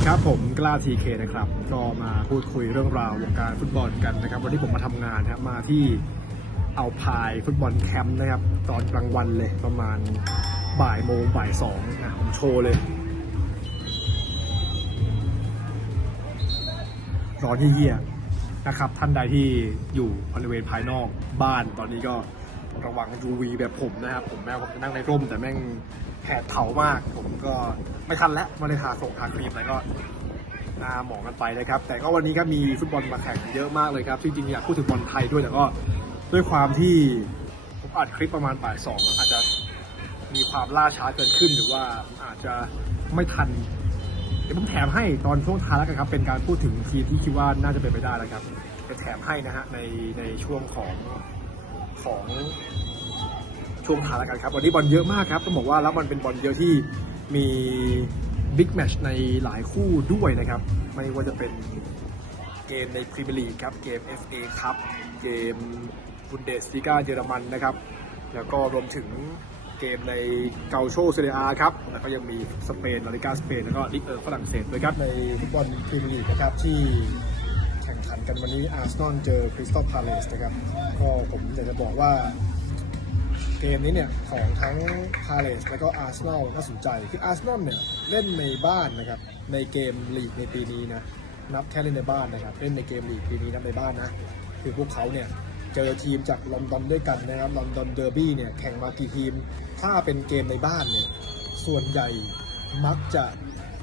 ดีครับผมกล้าทีเคนะครับ ก็มาพูดคุยเรื่องราววงการฟุตบอลกันนะครับ วันนี้ผมมาทำงานครับมาที่เอาพายฟุตบอลแคมป์นะครับ ตอนกลางวันเลยประมาณบ่ายโมงบ่ายสองนะผมโชว์เลย ร้อนเยี่ยๆนะครับ ท่านใดที่อยู่บริเวณภายนอกบ้านตอนนี้ก็ระวัง UV แบบผมนะครับ ผมแม้ผมจะนั่งในร่มแต่แม่ง แผดเผามาก ผมก็ไม่ทันแล้วมาได้ทาส่งทาครีมอะไรก็หน้าหมองกันไปนะครับ แต่ก็วันนี้ก็มีฟุตบอลมาแข่งเยอะมากเลยครับจริงๆอยากพูดถึงบอลไทยด้วยแต่ก็ด้วยความที่ผมอัดคลิปประมาณบ่ายสองอาจจะมีความล่าช้าเกินขึ้นหรือว่าอาจจะไม่ทันเดี๋ยวผมแถมให้ตอนช่วงท้ายแล้วกันครับ เป็นการพูดถึงทีมที่คิดว่าน่าจะเป็นไปได้แล้วครับจะแถมให้นะฮะในในช่วงของของ ช่วงท้ายแล้วกันครับ วันนี้บอลเยอะมากครับต้องบอกว่าแล้วมันเป็นบอลเยอะที่มีบิ๊กแมชในหลายคู่ด้วยนะครับ ไม่ว่าจะเป็นเกมในพรีเมียร์ลีกครับ เกม FA ครับ เกมบุนเดสลีกาเยอรมันนะครับ แล้วก็รวมถึงเกมในเกาโชเซเรียอาครับ แล้วก็ยังมีสเปนลาลิกาสเปน แล้วก็ลิเออร์ฝรั่งเศสด้วยครับ ในฟุตบอลพรีเมียร์ลีกนะครับที่แข่งขันกันวันนี้อาร์เซนอลเจอคริสตัลพาเลสนะครับ ก็ผมอยากจะบอกว่า เกมนี้เนี่ยของทั้งพาเลสแล้วก็อาร์เซนอลน่าสนใจ คืออาร์เซนอลเนี่ยเล่นในบ้านนะครับ ในเกมลีกในปีนี้นะ นับแค่เล่นในบ้านนะครับ เล่นในเกมลีกปีนี้นับในบ้านนะ คือพวกเขาเนี่ยเจอทีมจากลอนดอนด้วยกันนะครับลอนดอนเดอร์บี้เนี่ยแข่งมากี่ทีม ถ้าเป็นเกมในบ้านเนี่ยส่วนใหญ่มักจะ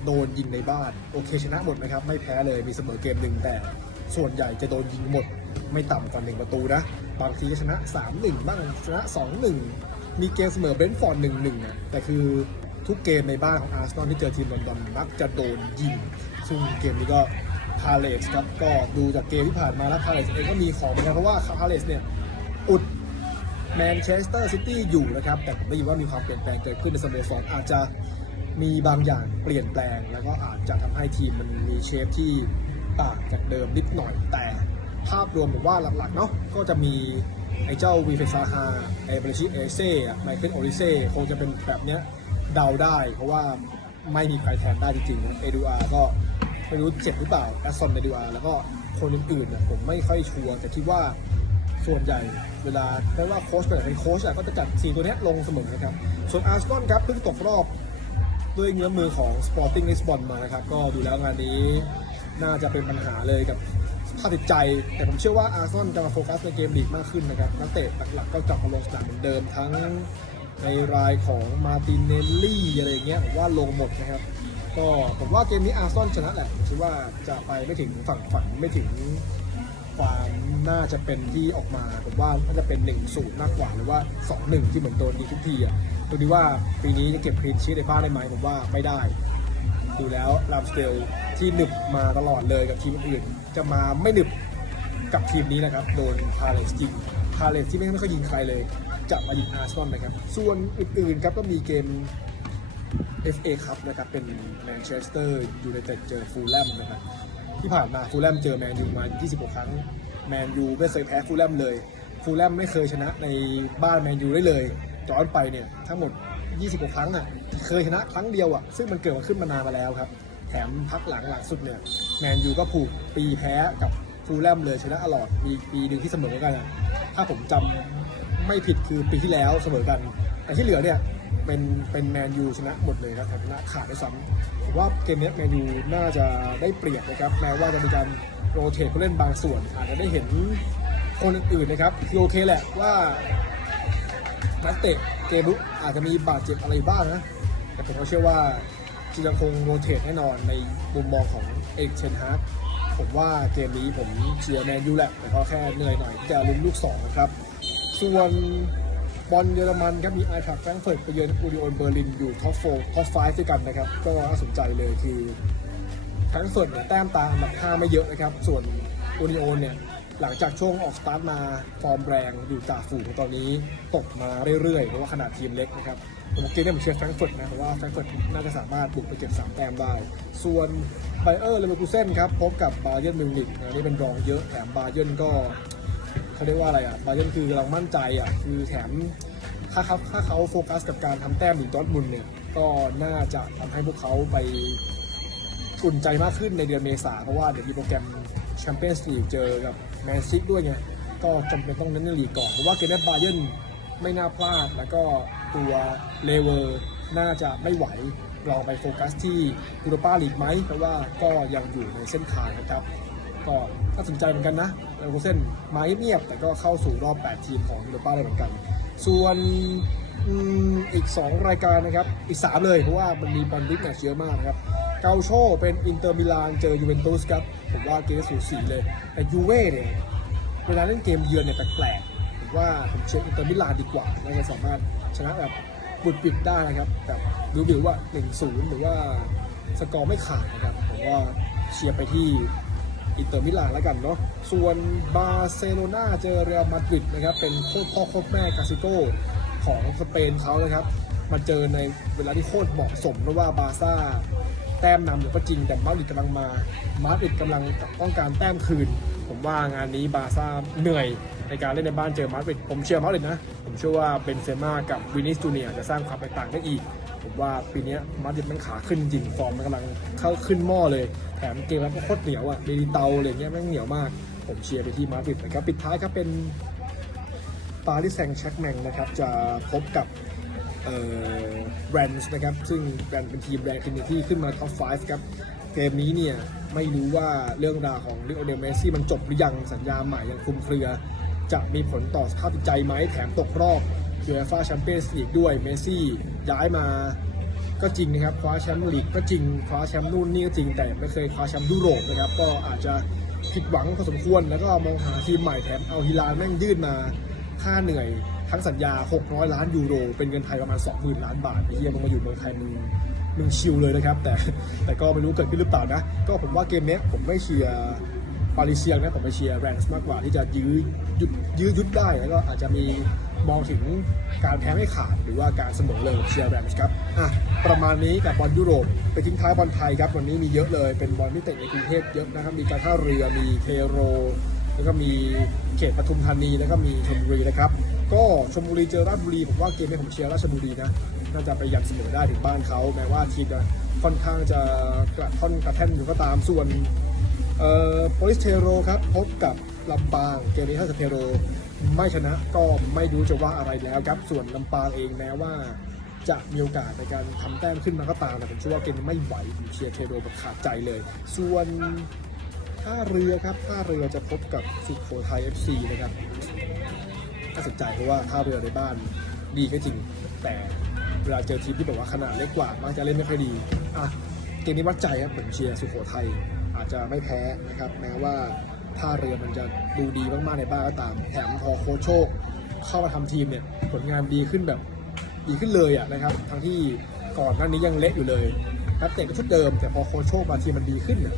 โดนยิงในบ้าน โอเคชนะหมดนะครับ ไม่แพ้เลยมีเสมอเกมหนึ่งแต่ ส่วนใหญ่จะโดนยิงหมด ไม่ต่ำกว่าหนึ่งประตูนะ บางทีก็ชนะ 3-1 บ้างชนะ 2-1 มีเกมเสมอเบรนท์ฟอร์ด1-1อะแต่คือทุกเกมในบ้านของอาร์เซนอลที่เจอทีมลอนดอนมักจะโดนยิง ซึ่งเกมนี้ก็พาเลสครับก็ดูจากเกมที่ผ่านมาแล้วพาเลสเองก็มีของเหมือนกันเพราะว่าพาเลสเนี่ยอุดแมนเชสเตอร์ซิตี้อยู่นะครับ แต่ผมได้ยินว่ามีความเปลี่ยนแปลงเกิดขึ้นในสโมสรอาจจะมีบางอย่างเปลี่ยนแปลง แล้วก็อาจจะทำให้ทีมมันมีเชฟที่ ต่างจากเดิมนิดหน่อยแต่ภาพรวมผมว่าหลักๆเนาะก็จะมีไอ้เจ้าวีเฟซาฮาไอ้เบรชิเอเซ่ไมเคิลโอริเซ่คงจะเป็นแบบเนี้ยเดาได้ เพราะว่าไม่มีใครแทนได้จริงๆเอดูอาร์ก็ไม่รู้เจ็บหรือเปล่าแอสซอนในดีวาแล้วก็คนอื่นๆเนี่ยผมไม่ค่อยชัวร์แต่คิดว่าส่วนใหญ่เวลาไม่ว่าโค้ชเป็นเป็นโค้ชก็จะจัดสี่ตัวนี้ลงเสมอนะครับ ส่วนอาร์เซนอลครับเพิ่งตกรอบด้วยเงื้อมือของ Sporting Lisbon มานะครับ ก็ดูแล้วงานนี้ น่าจะเป็นปัญหาเลยกับภาพจิตใจ แต่ผมเชื่อว่าอาร์ซอลจะมาโฟกัสในเกมลีกมากขึ้นนะครับนักเตะหลักๆก็กลับมาลงสนามเหมือนเดิมทั้งในรายของมาตินเนลลี่อะไรอย่างเงี้ยผมว่าลงหมดนะครับ ก็ผมว่าเกมนี้อาร์ซอลชนะแหละผมคิดว่าจะไปไม่ถึงฝั่งฝันไม่ถึงความน่าจะเป็นที่ออกมาผมว่าน่าจะเป็น1นศูนย์มากกว่าหรือว่า2-1ที่เหมือนโดนดีทุกทีอะดูดีว่าปีนี้จะเก็บคลีนชีทในบ้านได้ไหมผมว่าไม่ได้ ดูแล้วลามสเตล ที่หนึบมาตลอดเลยกับทีมอื่น จะมาไม่หนึบกับทีมนี้นะครับ โดนพาเลสยิงพาเลสที่ไม่ไม่ค่อยยิงใครเลย จะมายิงอาร์ซอลนะครับ ส่วนอื่นๆครับก็มีเกม FA ครับนะครับเป็นแมนเชสเตอร์ยูไนเต็ดเจอฟูลแลมนะครับที่ผ่านมาฟูลแลมเจอแมนยูมา 26 ครั้ง แมนยูไม่เคยแพ้ฟูลแลมเลย ฟูลแลมไม่เคยชนะในบ้านแมนยูได้เลยย้อนไปเนี่ยทั้งหมด 26 ครั้งอะเคยชนะครั้งเดียวอะซึ่งมันเกิดขึ้นมานานมาแล้วครับ แถมพักหลังหลังสุดเนี่ยแมนยูก็ผูกปีแพ้กับฟูลแลมเลยชนะตลอดมีปีหนึ่งที่เสมอกันอะถ้าผมจำไม่ผิดคือปีที่แล้วเสมอกัน แต่ที่เหลือเนี่ยเป็นเป็นแมนยูชนะหมดเลยครับแถมชนะขาดด้วยซ้ำผมว่าเกมนี้แมนยูน่าจะได้เปรียบนะครับแม้ว่าจะมีการโรเตทผู้เล่นบางส่วน อาจจะได้เห็นคนอื่นๆนะครับคือโอเคแหละว่านักเตะเกมลุกอาจจะมีบาดเจ็บอะไรบ้างนะ แต่ผมก็เชื่อว่า จะยังคงโรเตทแน่นอนในมุมมองของเอกเชนฮาร์ดผมว่าเกมนี้ผมเชียร์แมนยูแหละแต่ก็แค่เหนื่อยหน่อยที่จะลุ้นลูกสองนะครับ ส่วนบอลเยอรมันครับมีไอแพคแฟรงเฟิร์ตไปเยือนอูดิโอนเบอร์ลินอยู่ท็อปโฟท็อปไฟด้วยกันนะครับ ก็น่าสนใจเลยคือแฟรงเฟิร์ตเนี่ยแต้มตามอันดับ5ไม่เยอะนะครับ ส่วนอูดิโอนเนี่ย หลังจากช่วงออกสตาร์ทมาฟอร์มแรงอยู่จ่าฝูงตอนนี้ตกมาเรื่อยๆ เพราะว่าขนาดทีมเล็กนะครับผมเกมเนี่ยผมเชียร์แฟรงก์เฟิร์ตนะเพราะว่าแฟรงก์เฟิร์ตน่าจะสามารถบุกไปเก็บ 3 แต้มได้ ส่วนไบเออร์เลเวอร์คูเซ่นครับพบกับบาเยิร์นมิวนิกอันนี้เป็นรองเยอะแถมบาเยิร์นก็เขาเรียกว่าอะไรอะบาเยร์นคือกำลังมั่นใจอะคือแถมถ้าเขาถ้าเขาโฟกัสกับการทำแต้มหรือดอทมุนเนี่ยก็น่าจะทำให้พวกเขาไปอุ่นใจมากขึ้นในเดือนเมษาเพราะว่าเดี๋ยวมีโปรแกรม แชมเปี้ยนส์ลีกเจอกับแมนซิด้วยไงก็จำเป็นต้องเน้นในลีกก่อนเพราะว่าเกมนัดบาเยร์นไม่น่าพลาด แล้วก็ตัวเลเวอร์น่าจะไม่ไหวลองไปโฟกัสที่ยูโรปาลีกไหมเพราะว่าก็ยังอยู่ในเส้นทางนะครับ ก็น่าสนใจเหมือนกันนะเลเวอร์เซนมาเงียบแต่ก็เข้าสู่รอบ 8 ทีมของยูโรปาได้เหมือนกัน ส่วนอีก 2 รายการนะครับ อีก 3 เลยเพราะว่ามันมีบอลบิ๊กแมตช์เยอะมากนะครับ เกาโชเป็นอินเตอร์มิลานเจอยูเวนตุสครับ ผมว่าเกมสูสีเลย แต่ยูเว่เนี่ยเวลาเล่นเกมเยือนเนี่ยแปลกๆผมว่าผมเชียร์อินเตอร์มิลานดีกว่าน่าจะสามารถชนะแบบบุดปิดได้นะครับแบบดูดิวว่า 1-0 หรือว่าสกอร์ไม่ขาดนะครับ ผมว่าเชียร์ไปที่อินเตอร์มิลานแล้วกันเนาะ ส่วนบาร์เซโลนาเจอเรอัลมาดริดนะครับ เป็นโคตรพ่อโคตรแม่กาซิโกของสเปนเขานะครับ มาเจอในเวลาที่โคตรเหมาะสมเพราะว่าบาร์ซ่า แต้มนำอยู่ก็จริงแต่มาดริดกำลังมามาดริดกำลังต้องการแต้มคืน ผมว่างานนี้บาร์ซ่าเหนื่อยในการเล่นในบ้านเจอมาดริดผมเชื่อมาดริดนะ ผมเชื่อว่าเบนเซม่ากับวินิสจูเนียจะสร้างความแตกต่างได้อีก ผมว่าปีนี้มาดริดมันขาขึ้นจริงฟอร์มมันกำลังเข้าขึ้นหม้อเลย แถมเกมมันก็โคตรเหนียวอะเดลิเตาอะไรเงี้ยแม่งเหนียวมาก ผมเชียร์ไปที่มาดริดนะครับปิดท้ายครับเป็นปารีสแซงต์แชร์กแมงนะครับจะพบกับ แบรนด์นะครับ ซึ่งแบรนด์เป็นทีมแบรนด์คินที่ขึ้นมาท็อป 5 ครับ เกมนี้เนี่ย ไม่รู้ว่าเรื่องราวของลิโอเนลเมสซี่มันจบหรือยังสัญญาใหม่ยังคลุมเครือ จะมีผลต่อสภาพจิตใจไหมแถมตกรอบยูเอฟ่าแชมเปี้ยนส์ลีกด้วยเมสซี่ย้ายมาก็จริงนะครับคว้าแชมป์ลีกก็จริงคว้าแชมป์นู่นนี่ก็จริงแต่ไม่เคยคว้าแชมป์ยุโรปนะครับก็อาจจะผิดหวังพอสมควร แล้วก็มองหาทีมใหม่แถมเอาฮิลาลแม่งยื่นมาค่าเหนื่อย ทั้งสัญญา 600 ล้านยูโร เป็นเงินไทยประมาณ 20,000 ล้านบาทไอเหี้ยมึงมาอยู่เมืองไทยมึงมึงชิลเลยนะครับ แต่แต่ก็ไม่รู้เกิดขึ้นหรือเปล่านะ ก็ผมว่าเกมนี้ผมไม่เชียร์ปารีเซียงนะผมไปเชียร์แรนส์มากกว่าที่จะยื้อยุดยื้อยุดได้แล้วก็อาจจะมีมองถึงการแพ้ไม่ขาดหรือว่าการเสมอเลยเชียร์แรนส์ครับอะประมาณนี้กับบอลยุโรปไปทิ้งท้ายบอลไทยครับวันนี้มีเยอะเลยเป็นบอลที่เตะในกรุงเทพเยอะนะครับมีการท่าเรือมีเทโร แล้วก็มีเขตปทุมธานีแล้วก็มีชลบุรีนะครับ ก็ชลบุรีเจอราชบุรีผมว่าเกมนี้ผมเชียร์ราชบุรีนะน่าจะไปยันเสมอได้ถึงบ้านเขาแม้ว่าทีมจะค่อนข้างจะกระท่อนกระแท่นอยู่ก็ตามส่วนเอ่อโพลิสเทโรครับพบกับลำปางเกมนี้ถ้าสเทโรไม่ชนะก็ไม่รู้จะว่าอะไรแล้วครับส่วนลำปางเองแม้ว่าจะมีโอกาสในการทำแต้มขึ้นมาก็ตามแต่ผมเชื่อว่าเกมไม่ไหวเชียร์เทโรแบบขาดใจเลย ส่วนท่าเรือครับท่าเรือจะพบกับสุโขทัย FC นะครับ น่าสนใจเพราะว่าท่าเรือในบ้านดีก็จริง แต่เวลาเจอทีมที่แบบว่าขนาดเล็กกว่ามักจะเล่นไม่ค่อยดีอะเกมนี้วัดใจครับผมเชียร์สุโขทัยอาจจะไม่แพ้นะครับแม้ว่าท่าเรือมันจะดูดีมากๆในบ้านก็ตามแถมพอโค้ชโชค เข้ามาทำทีมเนี่ยผลงานดีขึ้นแบบดีขึ้นเลยอะนะครับทั้งที่ก่อนหน้านี้ยังเละอยู่เลยนักเตะก็ชุดเดิม แต่พอโค้ชโชคมาทีมมันดีขึ้นน่ะ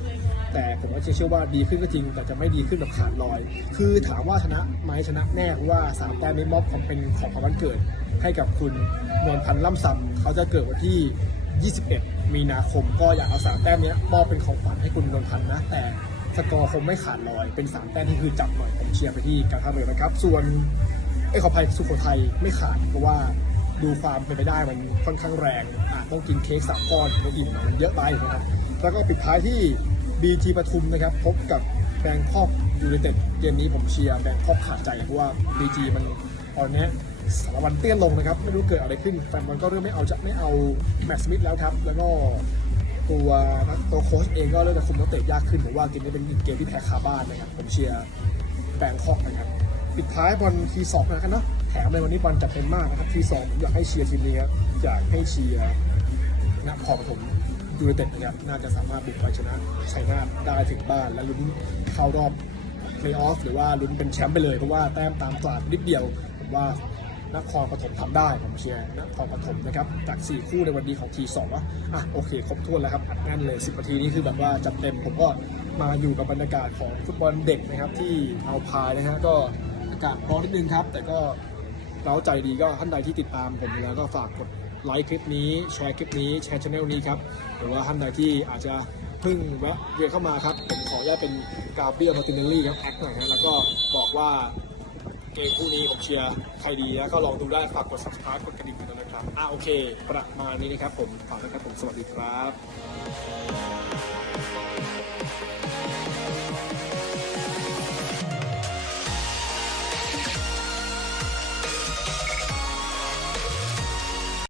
แต่ผมก็เชื่อว่าดีขึ้นก็จริง แต่จะไม่ดีขึ้นแบบขาดลอย คือถามว่าชนะไหมชนะแน่เพราะว่าสามแต้มนี้มอบของเป็นของขวันเกิด ให้กับคุณนวลพันธ์ล่ำซำเขาจะเกิดวันที่ 21 มีนาคม ก็อยากเอาสามแต้มนี้มอบเป็นของขวัญให้คุณนวลพันธ์นะ แต่สกอร์คงไม่ขาดลอย เป็นสามแต้มที่คือจับหน่อยผมเชียร์ไปที่การท่าเรือนะครับ ส่วนไอ้ขอภัยสุโขทัยไม่ขาดเพราะว่าดูความเป็นไปได้มันค่อนข้างแรงอาจต้องกินเค้กสามก้อนถึงจะอิ่มมันเยอะไปนะครับ แล้วก็ปิดท้ายที่ บีจีปทุมนะครับ พบกับแบงคอกยูไนเต็ดเกมนี้ผมเชียร์แบงคอกขาดใจเพราะว่าบีจีมันตอนนี้สารวันเตี้ยนลงนะครับ ไม่รู้เกิดอะไรขึ้นแฟนบอลก็เริ่มไม่เอาจะไม่เอาแม็กซ์สมิธแล้วครับ แล้วก็ตัวนักตัวโค้ชเองก็เริ่มจะคุมนักเตะยากขึ้นผมว่าเกมนี้เป็นเกมที่แพ้คาบ้านนะครับผมเชียร์แบงคอกนะครับปิดท้ายบอลทีสองนะครับเนาะแถมในวันนี้บอลจัดเต็มมากนะครับทีสองผมอยากให้เชียร์ทีมนี้ครับอยากให้เชียร์ นครปฐมยูไนเต็ดนะครับน่าจะสามารถบุกไปชนะชัยนาทได้ถึงบ้านและลุ้นเข้ารอบเพลย์ออฟหรือว่าลุ้นเป็นแชมป์ไปเลย เพราะว่าแต้มตามตราดนิดเดียวผมว่านครปฐมทำได้ผมเชียร์นครปฐมนะครับจาก 4 คู่ในวันนี้ของทีสองว่าอะโอเค ครบถ้วนแล้วครับอัดแน่นเลย 10นาทีนี้คือแบบว่าจัดเต็มผมก็มาอยู่กับบรรยากาศของฟุตบอลเด็กนะครับที่เอาพายนะฮะก็อากาศร้อนนิดนึงครับ แต่ก็เราใจดีก็ท่านใดที่ติดตามผมแล้วก็ฝากกด ไลค์คลิปนี้แชร์คลิปนี้แชร์ช anel นี้ครับหรือว่าท่านใดที่อาจจะเพิ่งแวะเวียนเข้ามาครับผมขออนุญาตเป็นกาเบียมาตินเนลลี่ครับแอคหน่อยนะแล้วก็บอกว่าเกมคู่นี้ผมเชียร์ใครดีแล้วก็ลองดูได้ฝากกด subscribe กดกระดิ่งด้วยนะครับอ่าโอเค ประมาณนี้นะครับผมฝากนะครับผมสวัสดีครับ